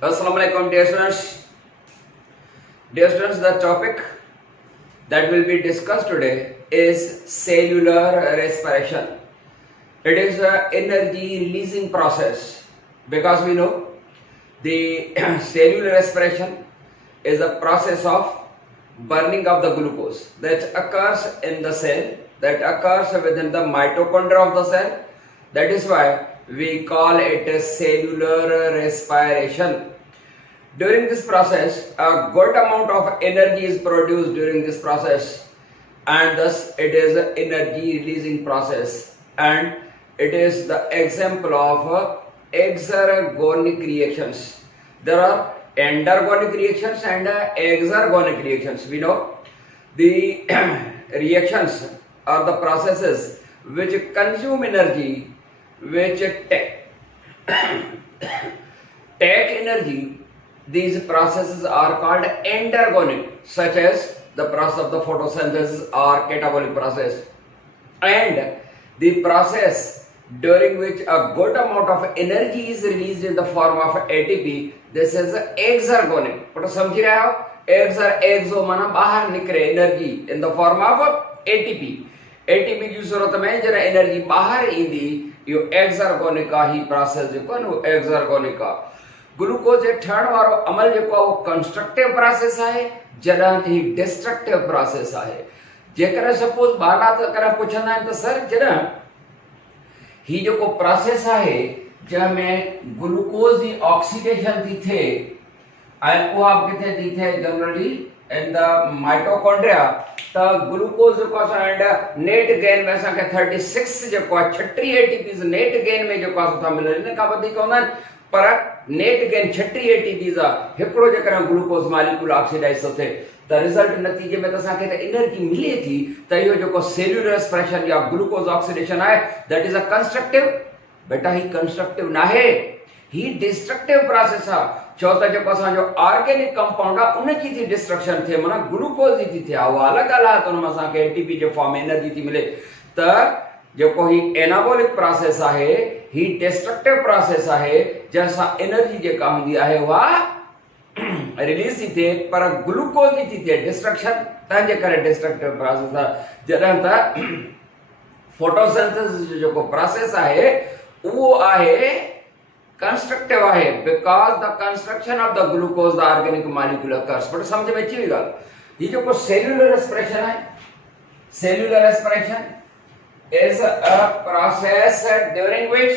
Assalamu alaikum, dear students. Dear students, the topic that will be discussed today is cellular respiration. It is an energy releasing process because we know the cellular respiration is a process of burning of the glucose that occurs in the cell, that occurs within the mitochondria of the cell. That is why we call it a cellular respiration. During this process, a good amount of energy is produced during this process, and thus it is an energy releasing process, and it is the example of exergonic reactions. There are endergonic reactions and exergonic reactions. We know the reactions are the processes which consume energy, which take energy. These processes are called endergonic, such as the process of the photosynthesis or catabolic process, and the process during which a good amount of energy is released in the form of ATP. This is exergonic. तो समझ रहे हो? एक्सो माना बाहर निकले energy in the form of ATP. ATP जी सूरत में जरा एनर्जी बाहर ईंदी, यो एक्सरगोनिक ही प्रोसेस जेको न एक्सरगोनिक. ग्लूकोज जे ठहण वारो अमल जेको आहे उहो कंस्ट्रक्टिव प्रोसेस आहे, जॾहिं ही डिस्ट्रक्टिव प्रोसेस आहे. जेकर सपोज ॿारड़ा त करे पुछंदा आहिनि त सर जॾहिं ही जेको प्रोसेस आहे जंहिंमें ग्लूकोज जी ऑक्सीडेशन थी थिए ऐं उहा किथे थी थिए जनरली इन द माइटोकॉन्ड्रिया, त ग्लूकोज जेको असां नेट गेन में असांखे 36 जेको आहे 36 एटीपीज़ नेट गेन में जेको आहे था मिलनि, इन खां वधीक हूंदा आहिनि, पर नेट गेन 36 एटीपीज़ आहे. हिकिड़ो जेकॾहिं ग्लूकोज मालिक्यूल ऑक्सीडाइज थो थिए त रिजल्ट नतीजे में त असांखे त एनर्जी मिले थी. त इहो जेको सेल्युलर रेस्पिरेशन या ग्लूकोज ऑक्सीडेशन आहे, दैट इज अ कंस्ट्रक्टिव. बेटा ही कंस्ट्रक्टिव नाहे, ही डिस्ट्रक्टिव प्रोसेस आहे. छो त जेको असांजो ऑर्गेनिक कंपाउंड आहे उनजी थी डिस्ट्रक्शन थिए, माना ग्लूकोज जी थी थिए, उहा अलॻि ॻाल्हि आहे त उन में असांखे एटीपी जे फॉर्म में एनर्जी थी मिले. त जेको ही एनाबॉलिक प्रोसेस आहे, ही डिस्ट्रक्टिव प्रोसेस आहे, जंहिंसां एनर्जी जेका हूंदी आहे उहा रिलीज थी थिए, पर ग्लूकोज जी थी थिए डिस्ट्रक्शन. तंहिंजे करे डिस्ट्रक्टिव प्रोसेस आहे. जॾहिं त फोटोसिंथेसिस जो जेको प्रोसेस आहे उहो आहे कंस्ट्रक्टिव आहे, because the construction of the glucose the organic molecule occurs. But समझ में अची वई ॻाल्हि. ही जेको सेल्युलर रेस्पिरेशन आहे, cellular respiration is a process during which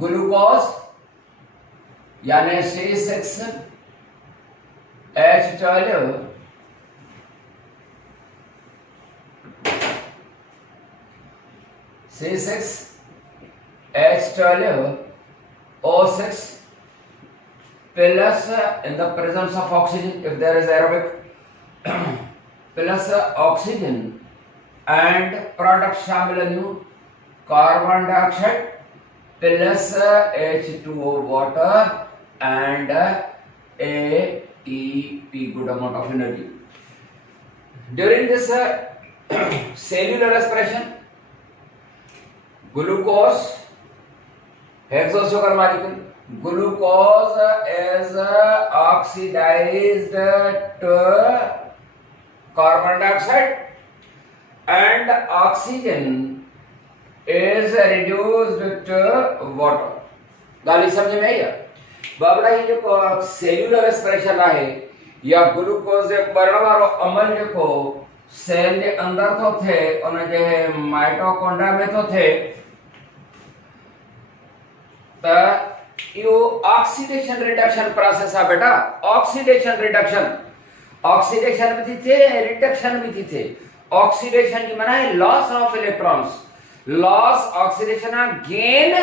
glucose यानी C6H12 O6 plus in the presence of oxygen, if there is aerobic, plus oxygen and product शामिल new carbon dioxide plus H2O water and ATP, good amount of energy. During this cellular respiration, glucose hexosugar molecule, glucose is oxidized to carbon dioxide and oxygen is reduced to water. गाली समझ में आई है? बाबड़ा ही जो cellular respiration आहे या glucose जे बरण वारो अमल जेको cell जे अंदर थो थिए, उन जे माइटोकॉन्ड्रिया में थो थिए, त इहो ऑक्सीडेशन रिडक्शन प्रोसेस आहे. बेटा ऑक्सीडेशन रिडक्शन, ऑक्सीडेशन भी थी थिए, रिडक्शन भी थी थिए. ऑक्सीडेशन की माना है loss of electrons, loss oxidation gain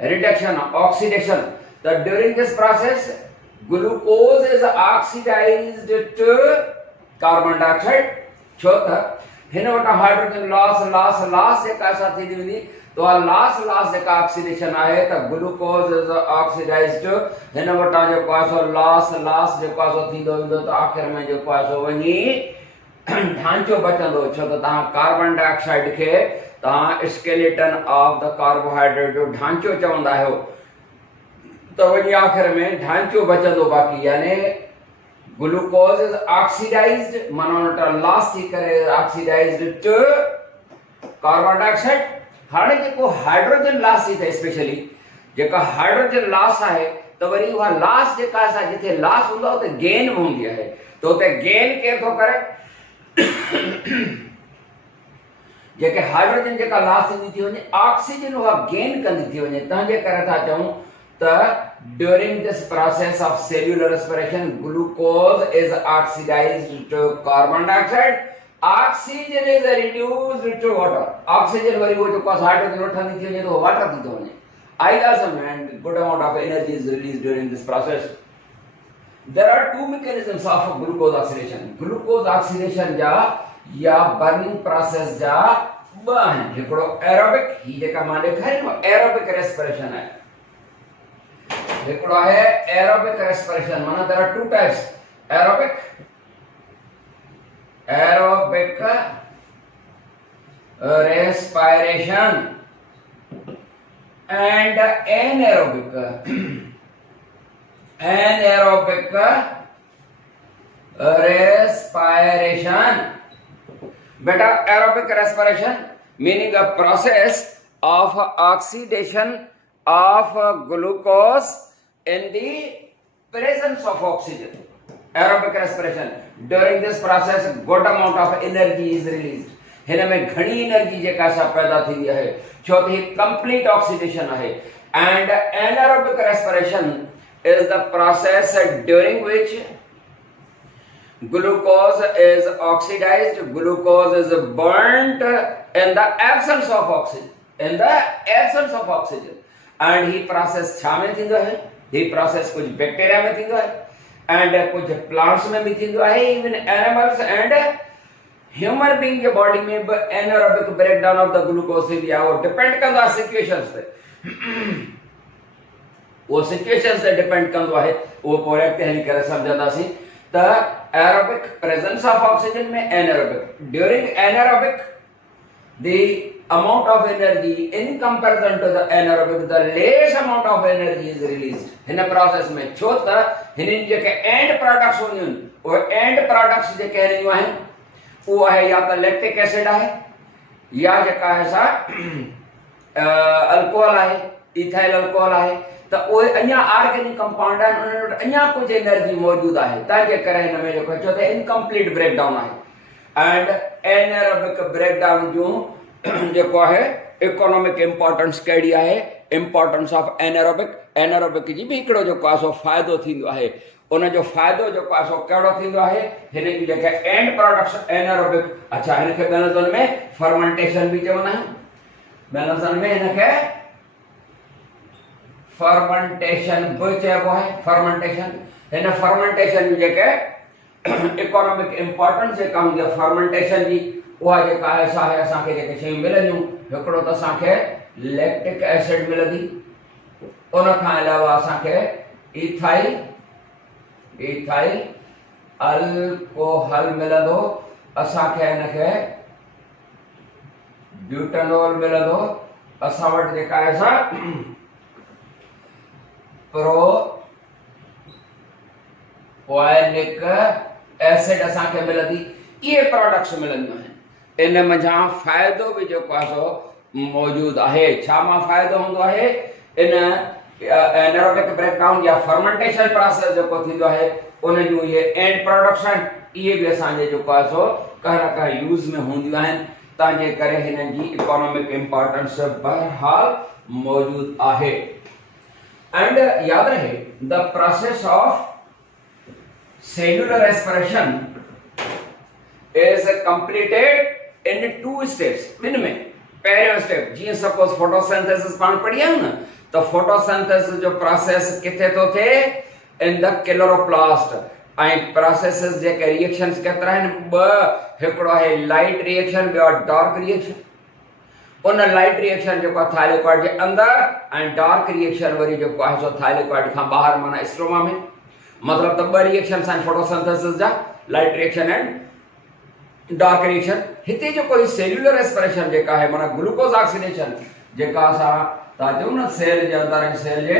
reduction oxidation. The during this process glucose is oxidised to carbon dioxide. छो त हिन वटा हाइड्रोजन लॉस लॉस लॉस जेका सा थी वेंदी, तो लॉस लॉस जेका ऑक्सीडेशन आहे त ग्लूकोज इज ऑक्सीडाइज्ड, हिन वटा जेको आहे सो लॉस लॉस जेको आहे सो थींदो वेंदो, त आखिर में जेको आहे सो वञी ढांचो बचंदो. छो त तव्हां कार्बन डाइऑक्साइड खे तव्हां स्केलेटन ऑफ द कार्बोहाइड्रेट जो ढांचो चवंदा आहियो. तो वही आखिर में ढांचो बचंदो बाकी, यानी ग्लूकोज इज ऑक्सीडाइज्ड, माना लॉस थी करे ऑक्सीडाइज्ड टू कार्बन डाइऑक्साइड। हाणे जेको हाइड्रोजन लॉस थी थे, स्पेशली जेका हाइड्रोजन लॉस है, तो वरी वह लॉस जेका सा जिथे लॉस हुंदो उते गेन हूंदी है, तो उते गेन केर थो करे जेके हाइड्रोजन जेका लॉस थी थी वने, ऑक्सीजन वह गेन कंदी थी वने। तंजे करे था चऊं त during this process of cellular respiration glucose is oxidized to carbon dioxide, oxygen is reduced to water। oxygen worry वो जो कॉस हाइड्रोजन उठंदी थी वने तो वाटर थी तो वने, idealism and good amount of energy is released during this process। There are two mechanisms of glucose oxidation। glucose oxidation जा या burning process जा ब है, हिकड़ो एरोबिक ही जेका मां ॾेखारी न एरोबिक रेस्पिरेशन है, हिकड़ो है एरोबिक रेस्पिरेशन। माना there are two types, aerobic respiration and anaerobic respiration। बेटा aerobic respiration meaning a process of oxidation of glucose in the presence of oxygen। aerobic respiration, during this process good amount of energy is released। हिन में घणी energy जेका सा पैदा थी है, छो त ही कंप्लीट ऑक्सीडेशन है। And anaerobic respiration is the process during which glucose is oxidized, glucose is burnt in the absence of oxygen, and he process छा में थींदो है, ही process कुछ बैक्टीरिया में थींदो है एंड कुछ प्लांट्स में भी थींदो है, even animals and human being के बॉडी में भी anaerobic breakdown of the glucose थींदी आहे। वो डिपेंड कंदो आहे सिचुएशंस ते, वो सिचुएशन से डिपेंड कंदो आहे, वो पोइ अॻिते हली करे सम्झंदासीं। त एरोबिक प्रेजेंस ऑफ ऑक्सीजन में anaerobic, during anaerobic the amount of energy in comparison to the anaerobic, the less amount of energy is released in a process में। छो त हिननि जेके एंड प्रोडक्ट्स हूंदियूं आहिनि, उहे एंड प्रोडक्ट्स जेके हलंदियूं आहिनि, उहो आहे या त लैक्टिक एसिड आहे, या जेका आहे सा अल्कोहल आहे, इथाइल अल्कोहल आहे, त उहे अञा ऑर्गेनिक कंपाउंड आहिनि, उन्हनि वटि अञा कुझु एनर्जी मौजूदु आहे, तंहिंजे करे हिन में जेको छो त इनकम्प्लीट ब्रेकडाउन आहे। एंड एनारोबिक ब्रेकडाउन जूं जेको आहे इकोनॉमिक इंपॉर्टेंस कहिड़ी आहे, इंपॉर्टेंस ऑफ एनारोबिक, एनारोबिक जी बि हिकिड़ो जेको आहे सो फ़ाइदो थींदो आहे। उन जो फ़ाइदो जेको आहे सो कहिड़ो थींदो आहे, हिन जी जेके एंड प्रोडक्ट्स एनारोबिक, अच्छा हिनखे ॿियनि लफ़्ज़नि में फर्मेंटेशन बि चवंदा आहिनि, ॿियनि लफ़्ज़नि में हिनखे फर्मेंटेशन बि चइबो आहे। फर्मेंटेशन, हिन फर्मेंटेशन जी जेके इकोनॉमिक इंपॉर्टेंस जेका हूंदी आहे फर्मेंटेशन जी, उहा जेका आहे सा आहे असांखे जेके शयूं मिलंदियूं, हिकिड़ो त असांखे लैक्टिक एसिड मिलंदी, उन खां अलावा असांखे इथाइल अल्कोहल मिलंदो, असांखे हिनखे ब्यूटेनॉल मिलंदो, असां वटि जेका आहे सा प्रोपोनिक एसिड असांखे मिलंदी, इहे प्रोडक्ट्स मिलंदियूं आहिनि। इन मंझां फ़ाइदो बि जेको आहे सो मौजूदु आहे। छा मां फ़ाइदो हूंदो आहे, इन एनारोबिक ब्रेकडाउन या फर्मेंटेशन प्रोसेस जेको थींदो आहे, उन जूं इहे एंड प्रोडक्ट्स आहिनि, इहे बि असांजे जेको आहे सो कंहिं न कंहिं यूज़ में हूंदियूं आहिनि, तंहिंजे करे हिननि जी इकोनॉमिक इंपॉर्टेंस बहरहाल मौजूदु आहे। एंड याद रहे, the process of cellular respiration is completed in two steps। इनमें पहिरियों स्टेप जीअं सपोज फोटोसिंथेसिस पाण पढ़ी आहियूं न, त फोटोसिंथेसिस जो प्रोसेस किथे थो थिए, इन द क्लोरोप्लास्ट। ऐं प्रोसेसिस जेके रिएक्शंस केतिरा आहिनि, ॿ, हिकिड़ो आहे लाइट रिएक्शन, ॿियो डार्क रिएक्शन। उन लाइट रिएक्शन जेको आहे थाइलेकॉइड जे अंदरि, ऐं डार्क रिएक्शन वरी जेको आहे सो थाइलेकॉइड खां ॿाहिरि, माना स्ट्रोमा में। मतलब तो ॿ रिएक्शंस आहिनि फोटोसिंथेसिस जा, light reaction and dark reaction. हिते जेको सेल्यूलर रेस्पिरेशन जेका आहे, माना ग्लूकोज ऑक्सीडेशन जेका असां ताजो न सेल जे अंदर सेल जे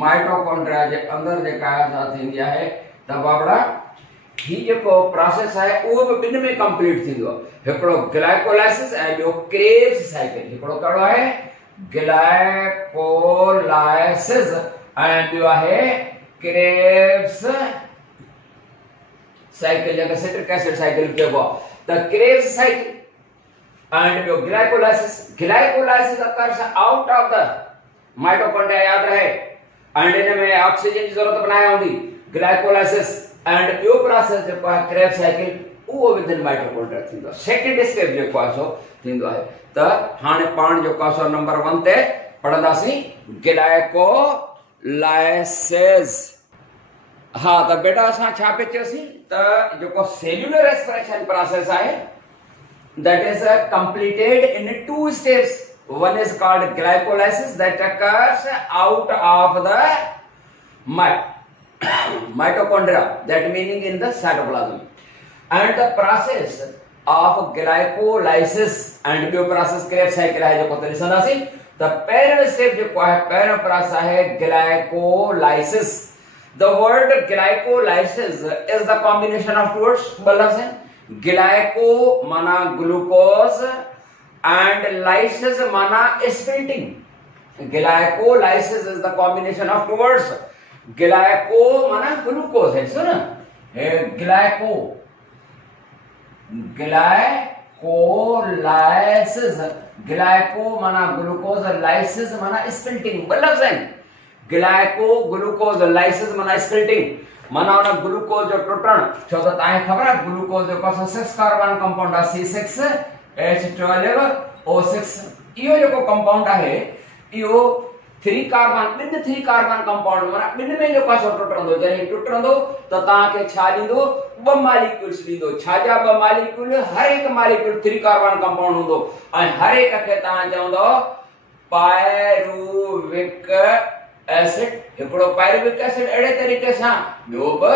माइटोकॉन्ड्रिया जे अंदर जे काया थींदी आहे त बाबड़ा ही जेको प्रोसेस आहे उहो बि ॿिनि में कंप्लीट थींदो आहे हिकिड़ो ग्लाइकोलाइसिस ऐं ॿियो क्रेब्स साइकिल हिकिड़ो कहिड़ो आहे ग्लाइकोलाइसिस ऐं ॿियो आहे क्रेब्स साइकिल जंहिंखे सिट्रिक एसिड साइकिल चइबो आहे त Krebs cycle and your glycolysis occurs out of the mitochondria याद रहे and इनमें ऑक्सीजन की जरूरत बनाया होगी glycolysis and यो प्रोसेस जो है क्रेब्स साइकिल वो विद इन माइटोकॉन्ड्रिया थींदो सेकंड स्टेप जो सो थींदो है त हाने पाण जो सो नंबर 1 ते पढ़ंदासी ग्लाइकोलाइसिस हां त बेटा असां छा पे चयोसी त जो सेल्यूलर रेस्पिरेशन प्रोसेस है that is completed in 2 steps. One is called glycolysis that occurs out of the mitochondria, that meaning in the cytoplasm, and the process of glycolysis and bio process Krebs cycle है जो को तरीका सी the parent step जो है parent process है glycolysis. The word glycolysis is the combination of two words बल्ला से glyco माना ग्लूकोज एंड लाइसिस माना splitting glycolysis is the combination of two words glyco माना ग्लूकोज है सुन ग्लाइकोलाइसिस ग्लाइको माना ग्लूकोज लाइसिस माना स्प्लिटिंग मतलब से ग्लाइको ग्लूकोज लाइसिस माना स्प्लिटिंग माना उन ग्लूकोज जो टुटण छो त ताए खबर है ग्लूकोज जो 6 कार्बन कंपाउंड है C6H12O6 इहो जो कंपाउंड है इहो 3 कार्बन 3 कार्बन कंपाउंड माना बिन में जो पासो टुटंदो जने टुटंदो त ता के छा दींदो 2 मॉलिक्यूल्स दींदो छाजा 2 मॉलिक्यूल हर एक मॉलिक्यूल 3 कार्बन कंपाउंड हुंदो ऐं हर एक के ता चवंदो पायरुविक एसिड हिकड़ो पायरुविक एसिड एड़े तरीके से ॿियो ब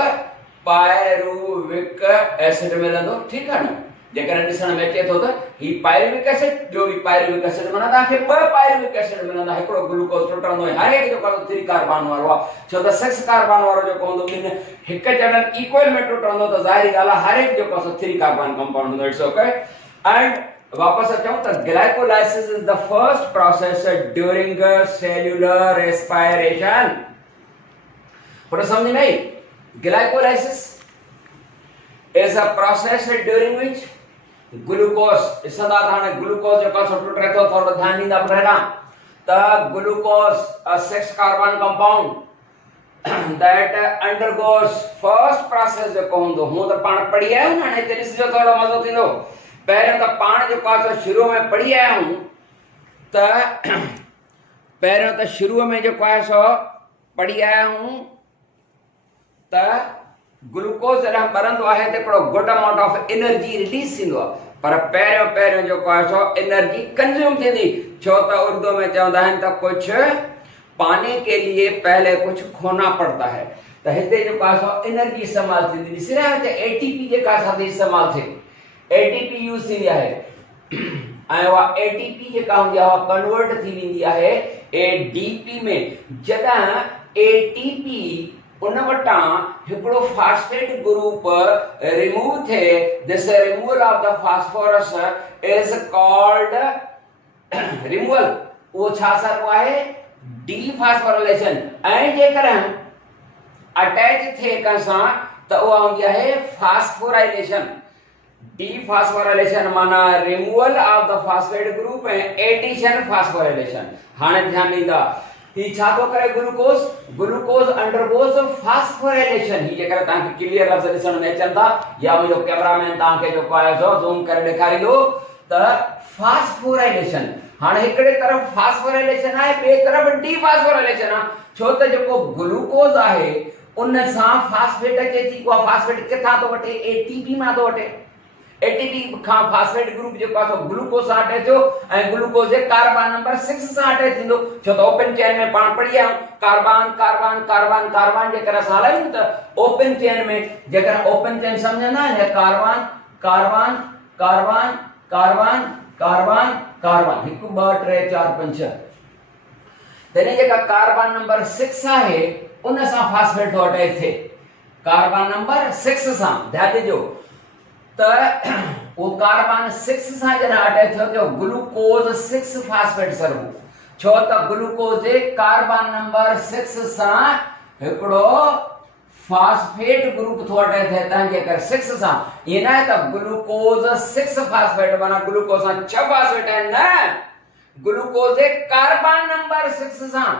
पायरुविक एसिड मिलंदो ठीक है न जेकर ॾिसण में अचे थो त ही पायरुविक एसिड जो भी पायरुविक एसिड माना ताके ब पायरुविक एसिड मिलंदा हिकड़ो ग्लूकोज टुटंदो हर एक जो 3 कार्बन वारो आ छो त 6 कार्बन वारो जो हूंदो बिन हिक जणन इक्वल में टुटंदो त ज़ाहिर ॻाल्हि हर एक जो 3 कार्बन कंपाउंड हूंदो इट्स ओके एंड वापस अचूं त glycolysis is the first process during cellular respiration पर समझ में आई glycolysis is a process during which glucose इसदा थाने ग्लूकोज जो पासो टूट रहे तो थोड़ा ध्यान दींदा रहना त glucose a 6 carbon compound that undergoes first process जो कहूंदो हूं त पाण पढ़ी आयो न हाने तेरे जो थोड़ा मजो थींदो पहले तो पाण जो पासो शुरू में पढ़ी आया हूं त पहले तो शुरू में जो पासो पढ़ी आया हूं त ग्लूकोज जॾहिं ॿरंदो आहे त हिकिड़ो good amount of energy release थींदो आहे पर पहिरियों जो पासो एनर्जी कंज्यूम थींदी छो त उर्दू में चवंदा आहिनि त कुझु पाने के लिए पहले कुछ खोना पड़ता है त हिते जो पासो एनर्जी इस्तेमाल थींदी ॾिसी रहिया आहियो त एटीपी जेका साथी इस्तेमाल थिए एटीपी यूज थींदी आहे ऐं उहा एटीपी जेका हूंदी आहे उहा कन्वर्ट थी वेंदी आहे एडीपी में जॾहिं एटीपी उन वटां हिकिड़ो फास्फेट ग्रुप रिमूव थिए this removal of the phosphorus is called removal वो छा सरबो आहे डीफास्फोराइलेशन ऐं जेकर अटैच थिए कंसां त उहा हूंदी आहे फास्फोराइलेशन डीफास्फोराइलेशन माना removal of the phosphate group and addition phosphorylation हाने ध्यान ॾींदा ही छा तो करे ग्लूकोज अंडरगोज फास्फोराइलेशन ही जेकर ताके क्लियर लफ्ज ॾिसण में अचन था या मुझो कैमरामैन ताके जो पायो जो ज़ूम करे ॾेखारींदो त फास्फोराइलेशन हाने हिकड़े तरफ फास्फोराइलेशन आहे ॿिए तरफ डीफास्फोराइलेशन आहे छो त जेको ग्लूकोज आहे उन सां फास्फेट अचे थी उहा फास्फेट किथां तो वठे एटीपी मां तो वठे एटीपी खां फास्फेट ग्रुप जो पासो ग्लूकोज सां अटैच हो ऐं ग्लूकोज जे कार्बन नंबर 6 सां अटैच थींदो छो त ओपन चेन में पाण पढ़ी आयो कार्बन कार्बन कार्बन कार्बन जेकर असां हलायूं त ओपन चेन में जेकर ओपन चेन समझंदा आहियो carbon carbon carbon carbon carbon carbon 1 2 3 4 5 6 तॾहिं जेका कार्बन नंबर 6 आहे उन सां फास्फेट थो अटैच थिए, कार्बन नंबर 6 सां, ध्यानु ॾिजो त वो कार्बन 6 सां जॾहिं अटैच थियो त ग्लूकोज 6 फास्फेट सरबो, छो त ग्लूकोज जे कार्बन नंबर 6 सां हिकिड़ो फास्फेट ग्रुप थो अटैच थिए, तंहिंजे करे 6 सां ईअं न त ग्लूकोज 6 फास्फेट माना ग्लूकोज सां 6 फास्फेट आहिनि, न ग्लूकोज जे कार्बन नंबर 6 सां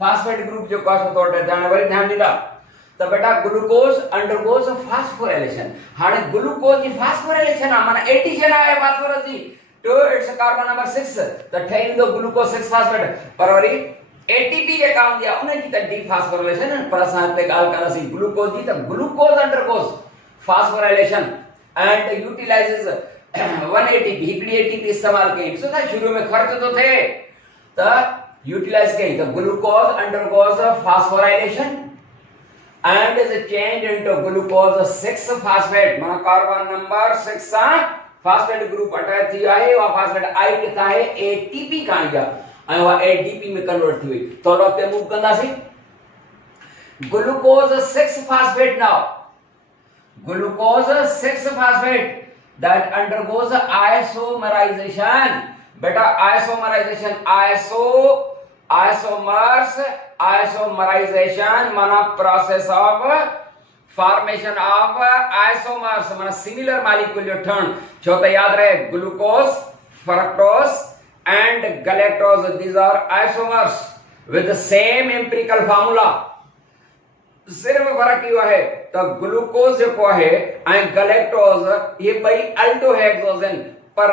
फास्फेट ग्रुप जो थो अटैच थिए। वरी ध्यानु ॾींदा त बेटा ग्लूकोज अंडरगोज फास्फोराइलेशन, हाणे ग्लूकोज जी फास्फोराइलेशन आहे माना एडिशन आहे फास्फोरस जी टू इट्स कार्बन नंबर 6 त ठही वेंदो ग्लूकोज 6 फास्फेट, पर वरी एटीपी जेका हूंदी आहे उन जी त डीफास्फोराइलेशन, पर असां हिते ॻाल्हि कंदासीं ग्लूकोज जी, त glucose undergoes phosphorylation and utilises 1 ATP, हिकिड़ी एटीपी इस्तेमाल कई, ॾिसो था शुरू में ख़र्च थो थिए त यूटिलाइज कई, त glucose undergoes phosphorylation and is changed into glucose 6 phosphate, माना कार्बन नंबर 6 सां फास्फेट ग्रुप अटैच थी आहे, वा फास्फेट आई किथां आहे एटीपी खां आई आहे ऐं वा एडीपी में कन्वर्ट थी वई। थोरो अॻिते मूव कंदासीं, glucose 6 phosphate now, glucose 6 phosphate that undergoes isomerization, बेटा isomerization, isomerization माना process of formation of isomers माना similar molecule जो ठहण, छो त याद रहे glucose, fructose and galactose, these are isomers with the same empirical formula, सिर्फ फर्क इहो आहे त ग्लूकोज जेको आहे ऐं गैलेक्टोज ये ॿई अल्डोहेक्सोज आहिनि, पर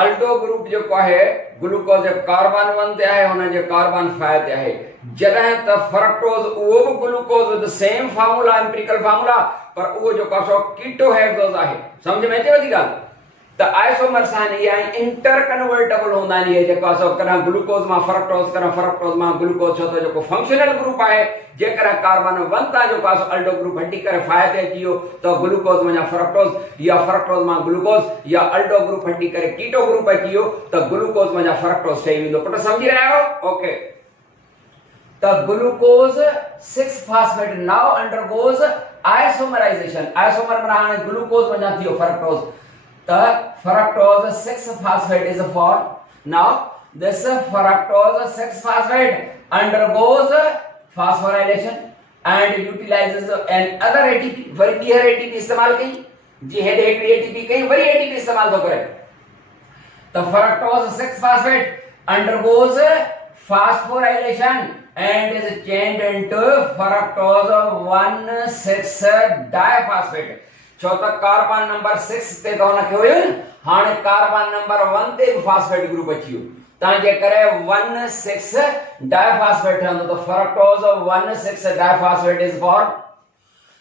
अल्डो ग्रुप जेको आहे ग्लूकोज जो कार्बन 1 ते आहे, हुन जो कार्बन 5 ते आहे, जॾहिं त फ्रक्टोज उहो बि glucose with same formula empirical formula, पर उहो जेको आहे कीटोहेक्सोज आहे। समझ में अचेव थी ॻाल्हि? त आइसोमर्स आहिनि इहे इंटर कन्वर्टेबल हूंदा आहिनि, इहे जेको आहे कॾहिं ग्लूकोज मां फ्रक्टोज, कॾहिं फ्रक्टोज मां ग्लूकोज, छो त जेको फंक्शनल ग्रुप आहे जेकर कार्बन 1 तां जेको आहे अल्डो ग्रुप हटी करे 5 ते अची वियो त ग्लूकोज मां फ्रक्टोज, या फ्रक्टोज मां ग्लूकोज, या अल्डो ग्रुप हटी करे कीटो ग्रुप अची वियो त ग्लूकोज मां फ्रक्टोज ठही वेंदो। पुट समझी रहिया आहियो? ओके, त glucose 6 phosphate now undergoes isomerisation, isomer माना हाणे ग्लूकोज मां थी वियो fructose, the fructose 6 phosphate is formed. Now this fructose 6 phosphate undergoes phosphorylation and utilizes another ATP, worry ॿीहर ATP इस्तेमाल कई, जी हेॾे हिकिड़ी ATP कई, वरी ATP इस्तेमाल थो करे, the fructose 6 phosphate undergoes phosphorylation and is changed into fructose 1,6 diphosphate, छो त कार्बन नंबर 6 ते त हुनखे हुयो न, हाणे कार्बन नंबर 1 ते बि फास्फेट ग्रुप अची वियो, तंहिंजे करे 1,6 डाइफॉस्फेट ठहंदो, त fructose 1,6 diphosphate is form.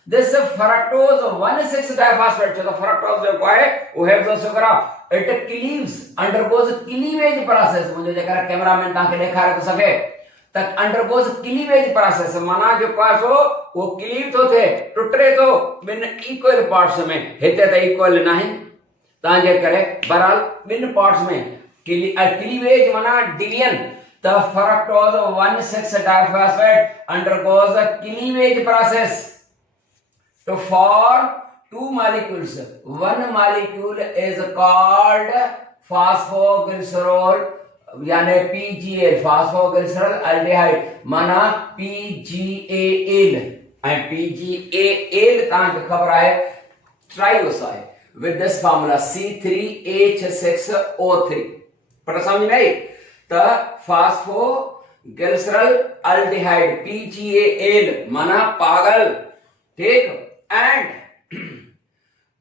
This fructose 1,6 diphosphate, छो त फ्रक्टोज जेको आहे उहो हेक्सो शुगर आहे, it cleaves undergoes cleavage process, मुंहिंजो जेकर कैमरामैन तव्हांखे ॾेखारे थो सघे त अंडरगोज क्लीवेज प्रोसेस, माना जेको आहे सो वो क्लीव थो थिए, टुटे थो ॿिनि इक्वल पार्ट्स में, हिते त इक्वल न आहिनि, तंहिंजे करे बहरहाल ॿिनि पार्ट्स में क्लीवेज माना डिवीजन, त fructose 1,6 diphosphate undergoes cleavage process to form two molecules. One molecule is called phosphoglycerol, यानी PGL, phosphoglycerol aldehyde, माना PGAL, and PGAL तव्हांखे ख़बर आहे ट्राइओस आहे with this formula C3H6O3, पर समझ में आई? त phosphoglycerol aldehyde PGAL माना पागल, ठीक, and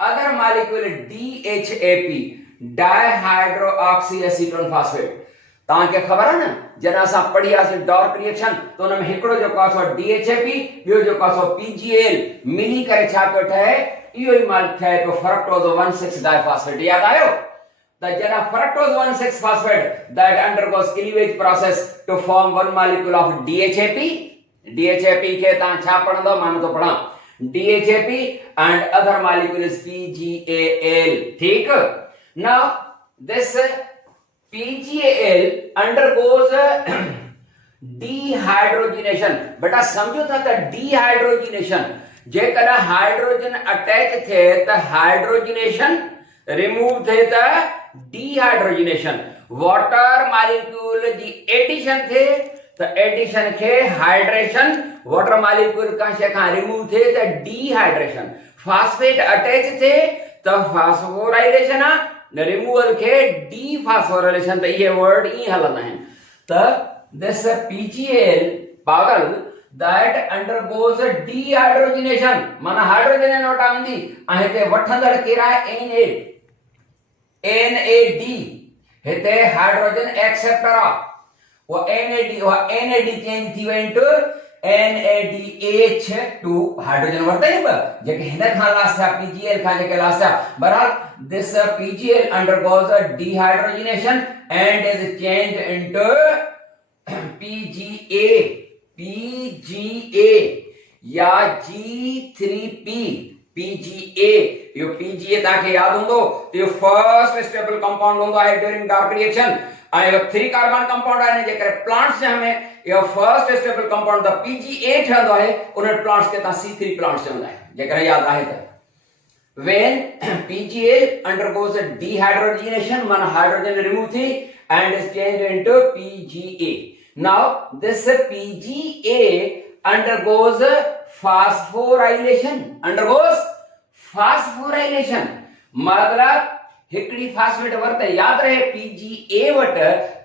other molecule DHAP, dihydroxyacetone phosphate, तव्हांखे ख़बर आहे न जॾहिं असां पढ़ियासीं डॉर्क रिएक्शन त हुन में हिकिड़ो जेको आहे DHAP, ॿियो जेको आहे PGAL मिली करे छा पियो ठहे, इहो ई माल ठहे पियो फ्रक्टोज 1,6 डाइफॉस्फेट। याद आयो त जॾहिं fructose 1,6 phosphate that undergoes cleavage process to form one molecule of DHAP, DHAP खे तव्हां छा पढ़ंदो, मां नथो पढ़ां, DHAP and other molecule is PGAL, ठीक। Now this PGAL undergoes dehydrogenation. बेटा समझो था त डिहाइड्रोजिनेशन जेकर हाइड्रोजन अटैच थे त हाइड्रोजिनेशन, रिमूव थे त डिहाइड्रोजिनेशन। वाटर मॉलिक्यूल जी एडिशन थे त एडिशन खे हाइड्रेशन, वाटर मॉलिक्यूल का शेखा रिमूव थे त डिहाइड्रेशन। फास्फेट अटैच थे त फास्फोराइलेशन, रिमूवल खे डिफास्फोराइलेशन। त ये वर्ड ई हलंदा आहिनि। त this PgL पागल that undergoes dehydrogenation माना हाइड्रोजन नोट आंदी ऐं हिते वठंदड़ केरा Na, NAD हिते हाइड्रोजन एक्सेप्टर आ। वो NAD चेंज थी वई इनटू NADH2 हाइड्रोजन वरतई ब जेके हिन खां लासा PgL खां जेके लासा। बहरहाल this PgL undergoes a dehydrogenation and is changed into PGA या G3P। PGA यो PGA ताके याद होंदो तो फर्स्ट स्टेबल कंपाउंड होंदो है ड्यूरिंग डार्क रिएक्शन। आयो 3 कार्बन कंपाउंड आने जेकर प्लांट्स से हमें यो first stable compound the PGA ठहंदो है उन प्लांट्स के ता C3 प्लांट्स चवंदा है जेकर याद आहे त। when PGA undergoes a dehydrogenation man hydrogen remove thi and is changed into PGA। now this PGA undergoes phosphorylation, मतलब हिकड़ी फास्फेट वरते याद रहे PGA वट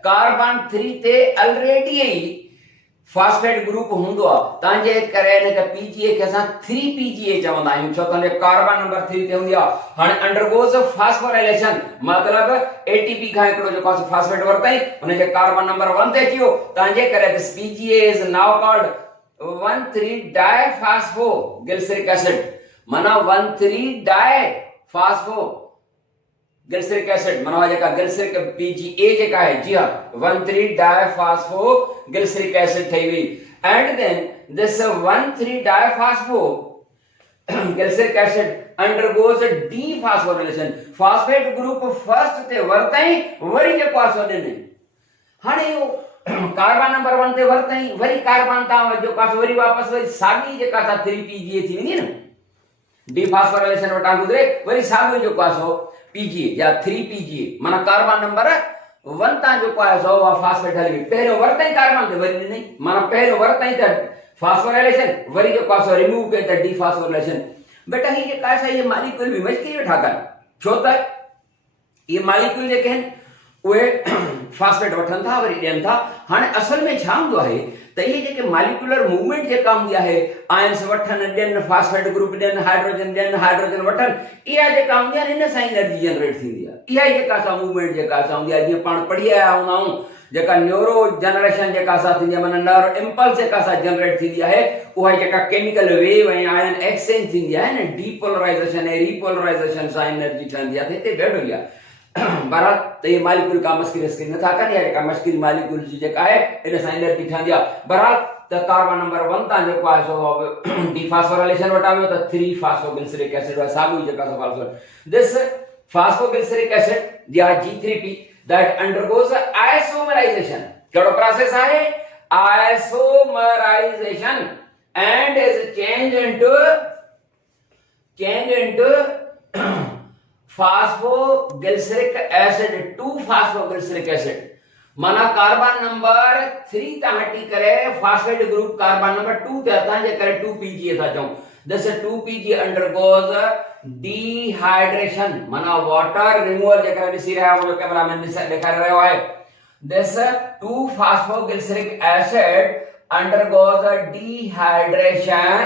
कार्बन 3 ते ऑलरेडी फास्फेट ग्रुप हुंदो तांजे करे ने त PGA के असा 3PGA चवंदा आहियूं छो त कार्बन नंबर 3 ते हुंदी आ। हाने अंडरगोज फास्फोराइलेशन मतलब ATP खां एकड़ो जो फास्फेट वरतई उन जे कार्बन नंबर 1 ते अचियो तांजे करे this PGA is now called 1,3 diphosphoglyceric acid. माना 1,3 डाइफास्फो गिलिसरिक एसिड माना जेका गिलिसरिक PGA जेका है जी हां 1,3 डाइफास्फो गिलिसरिक एसिड थई हुई। And then this 1,3 diphosphoglyceric acid undergoes dephosphorylation. Phosphate group first ते वरतई वरी जेको आसो देने हाने यो कार्बन नंबर 1 ते वरतई वरी कार्बन ता जो कास वरी वापस वरी सागी जेका ता 3PGA थी वेंदी न डिफास्फोराइलेशन वटा गुजरे वरी सागी जो कासो PGA या 3PGA माना कार्बन नंबर 1 ता जो पाए सो फास्फेट हली पहले वरतई कार्बन ते वरी नहीं माना पहले वरतई त फास्फोराइलेशन वरी जो कासो रिमूव के त डिफास्फोराइलेशन। बेटा ही जे कासा ये मॉलिक्यूल भी मजकी वेठा कर छो त ये मॉलिक्यूल जे कहन वे फास्फेट वठन था वरी देन था। हाने असल में छा हुंदो है त ये जेके मॉलिक्यूलर मूवमेंट जे काम दिया है आयंस वठन then phosphate group then hydrogen वठन इया जे काम दिया इन सां एनर्जी जनरेट थींदी है। इया जे का सा मूवमेंट जे का सा हुंदी है जे पाण पढ़ी आया हूं जेका न्यूरो जनरेशन जे का सा थींदी माने नर्व इंपल्स जे का सा जनरेट थींदी है उहा जेका केमिकल वेव ऐं आयन एक्सचेंज थींदी है न डीपोलराइजेशन ऐं रीपोलराइजेशन सां एनर्जी ठहंदी है ते भेड़ो या बहरहाल तो ये मॉलिक्यूल का मस्किल नथा कनि या मस्किल मॉलिक्यूल जी जेका है इन सां एनर्जी ठहंदी है। बहरहाल त कार्बन नंबर 1 ता जेको आहे सो डिफास्फोराइलेशन वटावियो त 3 फास्फोगिलिसरिक एसिड वा सागु जेका सो फास्फो दिस फास्फोगिलिसरिक एसिड या G3P that undergoes isomerization केड़ो प्रोसेस है isomerization and is changed into phosphoglyceric acid 2-phosphoglyceric acid माना कार्बन नंबर 3 ता हटी करे फास्फेट ग्रुप कार्बन नंबर 2 ते था जे करे 2PGA था चऊं दिस 2PGA undergoes dehydration माना वाटर रिमूवल जे करे दिसी रहा है वो कैमरामैन दिखा रहा है this 2-phosphoglyceric acid undergoes dehydration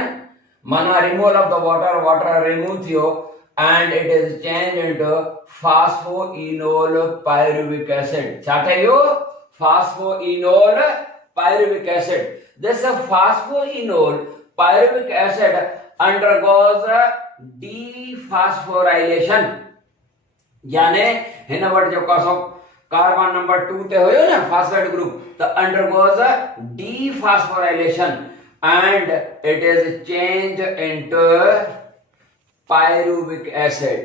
माना removal of the water remove थियो and it is changed into phosphoenol pyruvic acid chathaiyo phosphoenol pyruvic acid this phosphoenol pyruvic acid undergoes dephosphorylation यानी हिन वट जो कासो कार्बन नंबर 2 ते होयो ना phosphate group तो undergoes dephosphorylation and it is changed into pyruvic acid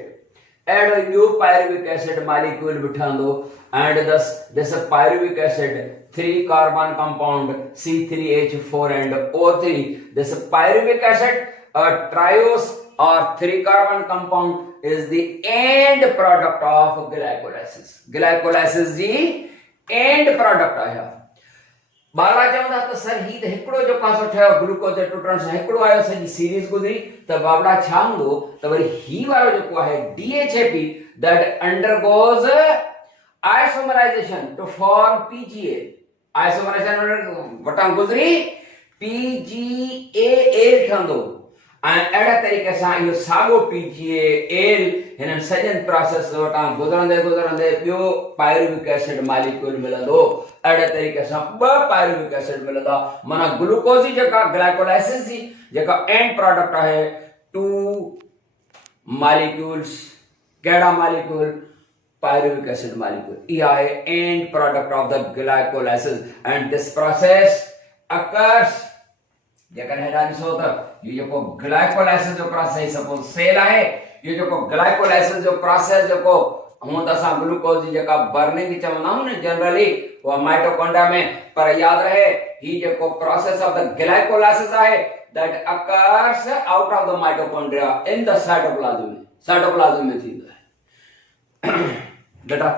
अहिड़ो इहो pyruvic acid molecule बि ठहंदो and thus this pyruvic acid 3 carbon compound C3H4 and O3. This pyruvic acid triose or 3 carbon compound is the end product of glycolysis. Glycolysis ji end product आया। बाला चवंदा त sir ही त हिकिड़ो जो पासो ठहियो glucose जे टुटण सां हिकिड़ो आयो सॼी सीरीज़ गुज़री त बाबड़ा छा हूंदो त वरी ही वारो जेको आहे DHAP that undergoes isomerization to form PGA. Isomerization वटां गुज़री PGAL ठहंदो ऐं अहिड़े तरीक़े सां इहो साॻियो PGAL हिननि सॼनि प्रोसेस वटां गुज़रंदे गुज़रंदे ॿियो पायरुविक एसिड मॉलिक्यूल मिलंदो। अहिड़े तरीक़े सां ॿ पायरुविक एसिड मिलंदा। माना ग्लूकोज जी जेका ग्लाइकोलाइसिस जी जेका एंड प्रोडक्ट आहे टू मॉलिक्यूल्स कहिड़ा molecule pyruvic acid molecule. Ia end product of the glycolysis and this process occurs जेकॾहिं हेॾा ॾिसो त इहो जेको ग्लाइकोलाइसिस जो प्रोसेस सपोज सेल आहे इहो जेको ग्लाइकोलाइसिस जो प्रोसेस जेको हूंअ त असां ग्लूकोज जी जेका बर्निंग चवंदा आहियूं न जनरली उहा माइटोकॉन्ड्रिया में पर यादि रहे ही जेको प्रोसेस ऑफ द ग्लाइकोलाइसिस आहे that occurs out of the mitochondria in the cytoplasm में थींदो आहे। बेटा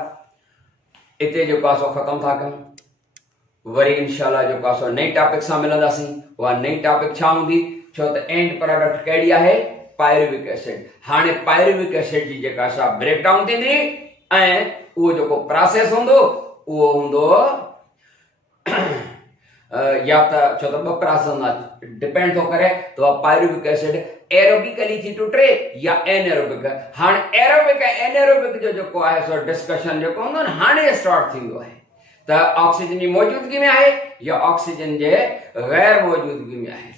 इते जो पासो खत्म था कयूं वरी इंशाल्लाह जो पासो नई टॉपिक सां मिलंदासीं। उहा नई टॉपिक छा हूंदी छो त एंड प्रोडक्ट कहिड़ी आहे पायरुविक एसिड। हाणे पायरुविक एसिड जी जेका सा ब्रेक डाउन थींदी ऐं उहो जेको प्रोसेस हूंदो उहो हूंदो या त छो त ॿ प्रोसेस डिपेंड थो करे त पायरुविक एसिड एरोबिकली थी टुटे या एनएरोबिक। हाणे एरोबिक ऐं एनएरोबिक जो जेको आहे सो डिस्कशन जेको हूंदो न हाणे स्टार्ट थींदो आहे त ऑक्सीजन जी मौजूदगी में आहे या ऑक्सीजन जे गैर मौजूदगी में आहे।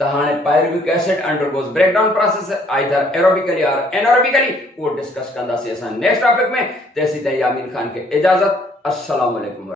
त हाणे pyruvic acid undergoes breakdown process either aerobically और एनएरोबिकली उहो डिस्कस कंदासीं असां नेक्स्ट टॉपिक में। तेसीं ताईं यामीन खान खे इजाज़त। अस्सलाम वालेकुम।